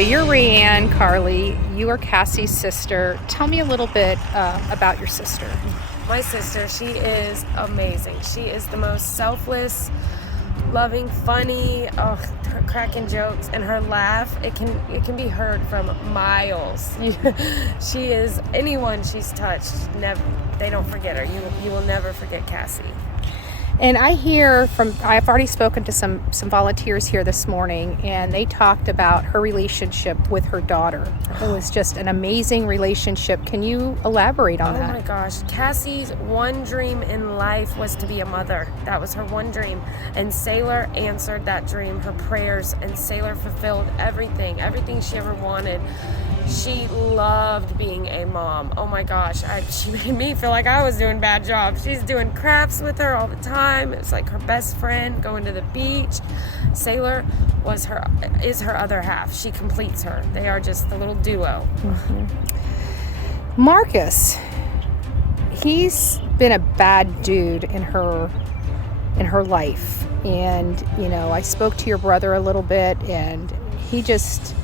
So you're Raeann Carli. You are Cassie's sister. Tell me a little bit about your sister. My sister, she is amazing. She is the most selfless, loving, funny, cracking jokes, and her laugh, it can be heard from miles. She is, anyone she's touched, they don't forget her. You will never forget Cassie. And I've already spoken to some volunteers here this morning, and they talked about her relationship with her daughter. It was just an amazing relationship. Can you elaborate on that? Oh my gosh. Cassie's one dream in life was to be a mother. That was her one dream. And Sailor answered that dream, her prayers, and Sailor fulfilled everything she ever wanted. She loved being a mom. Oh my gosh, she made me feel like I was doing bad jobs. She's doing crafts with her all the time. It was like her best friend, going to the beach. Sailor is her other half. She completes her. They are just the little duo. Mm-hmm. Marcus, he's been a bad dude in her life. And, I spoke to your brother a little bit, and he just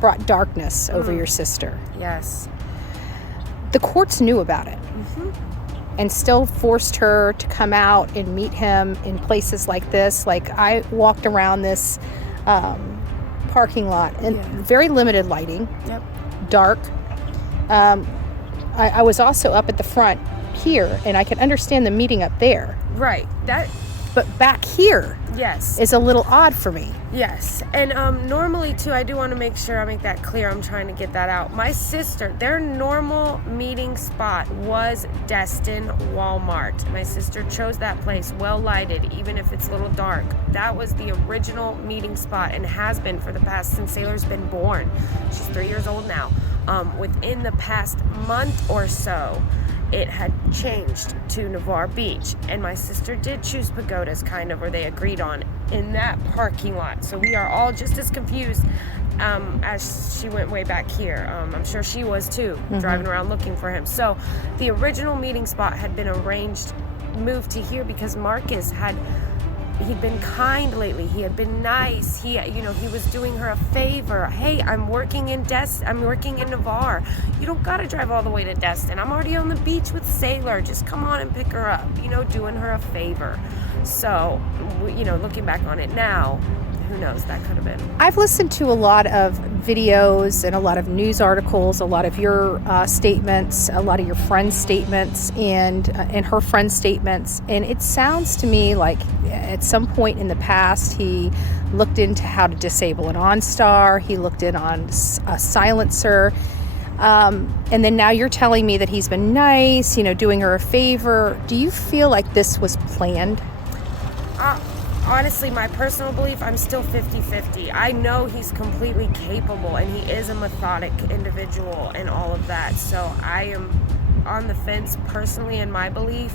brought darkness over your sister. Yes. The courts knew about it and still forced her to come out and meet him in places like this. Like, I walked around this parking lot in very limited lighting, dark. I was also up at the front here, and I can understand the meeting up there. Right. But back here is a little odd for me. Yes. And normally, too, I do want to make sure I make that clear. I'm trying to get that out. My sister, their normal meeting spot was Destin Walmart. My sister chose that place, well lighted, even if it's a little dark. That was the original meeting spot and has been for the past, since Sailor's been born. She's 3 years old now. Within the past month or so, it had changed to Navarre Beach, and my sister did choose pagodas, or they agreed on, in that parking lot. So we are all just as confused as she went way back here. I'm sure she was too, driving around looking for him. So the original meeting spot had been moved to here because Marcus he'd been kind lately. He had been nice. He was doing her a favor. Hey, I'm working in Navarre. You don't gotta drive all the way to Destin. I'm already on the beach with Sailor. Just come on and pick her up. Doing her a favor. So, looking back on it now, who knows? That could have been. I've listened to a lot of videos and a lot of news articles, a lot of your statements, a lot of your friends' statements, and her friends' statements. And it sounds to me like at some point in the past, he looked into how to disable an OnStar. He looked in on a silencer. And then now you're telling me that he's been nice, doing her a favor. Do you feel like this was planned? Honestly, my personal belief, I'm still 50-50. I know he's completely capable, and he is a methodic individual and all of that. So I am on the fence personally in my belief.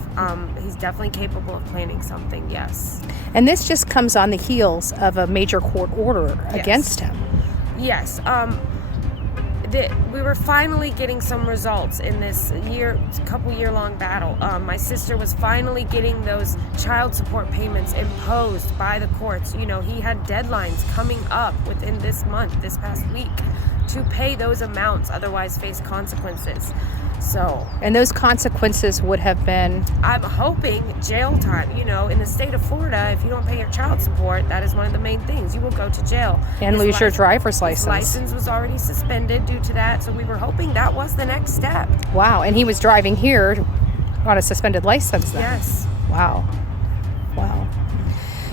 He's definitely capable of planning something, yes. And this just comes on the heels of a major court order against him. Yes. We were finally getting some results in this couple-year-long battle. My sister was finally getting those child support payments imposed by the courts. He had deadlines coming up within this past week, to pay those amounts, otherwise face consequences. And those consequences would have been? I'm hoping jail time. In the state of Florida, if you don't pay your child support, that is one of the main things. You will go to jail. And lose your driver's license. His license was already suspended due to that, so we were hoping that was the next step. Wow, and he was driving here on a suspended license then? Yes. Wow.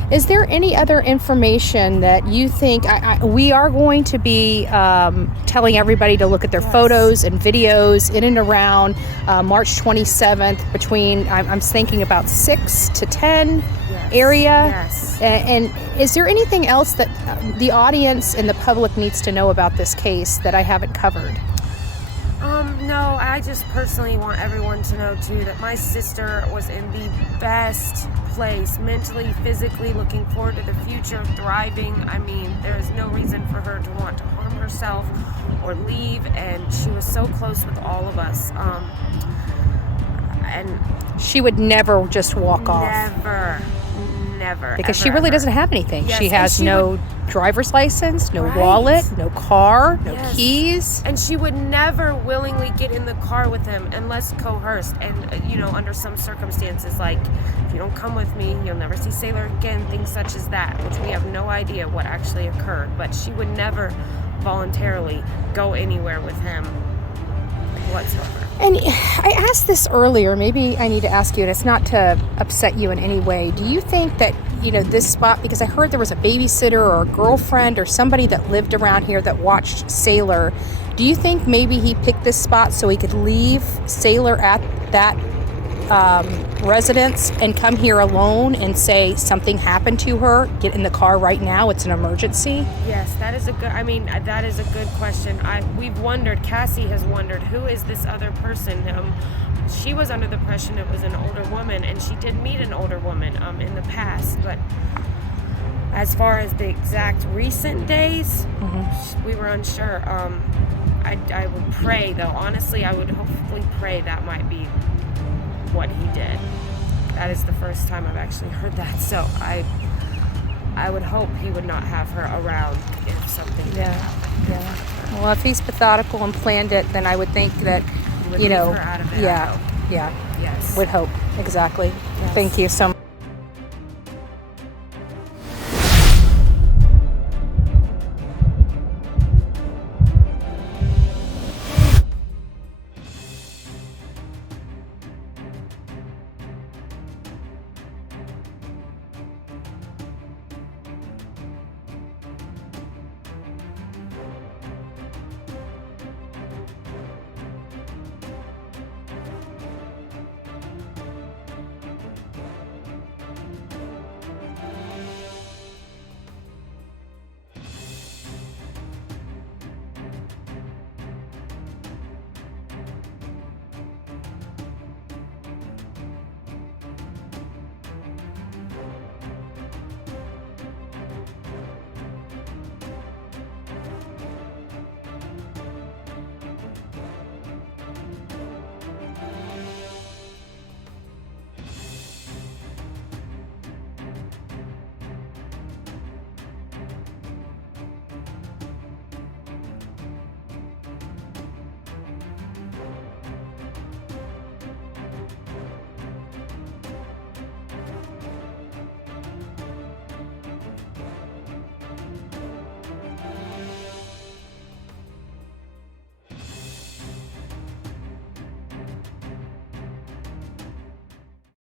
Is there any other information that you think we are going to be telling everybody to look at their photos and videos in and around March 27th between, I'm thinking about 6 to 10 area? Yes. And is there anything else that the audience and the public needs to know about this case that I haven't covered? No, I just personally want everyone to know too that my sister was in the best place, mentally, physically, looking forward to the future, thriving. I mean, there is no reason for her to want to harm herself or leave, and she was so close with all of us. And she would never just walk off. Never. never. Because she ever, really ever. doesn't have anything. Yes, She and has she no driver's license, no Right. wallet, no car, no Yes. keys. And she would never willingly get in the car with him unless coerced and, under some circumstances, like, if you don't come with me, you'll never see Sailor again, things such as that, which we have no idea what actually occurred. But she would never voluntarily go anywhere with him whatsoever. And I asked this earlier, maybe I need to ask you, and it's not to upset you in any way. Do you think that, this spot, because I heard there was a babysitter or a girlfriend or somebody that lived around here that watched Sailor, do you think maybe he picked this spot so he could leave Sailor at that residence and come here alone and say something happened to her, get in the car right now, it's an emergency? Yes, that is a good question. We've wondered, Cassie has wondered, who is this other person? She was under the impression it was an older woman, and she did meet an older woman in the past, but as far as the exact recent days, we were unsure. I would pray, though, honestly, I would hopefully pray that might be what he did. That is the first time I've actually heard that, so I would hope he would not have her around if something did happen. Yeah. Well, if he's methodical and planned it, then I would think that, He would leave her out of it, I hope. yeah, Yes. would hope. Exactly. Yes. Thank you so much.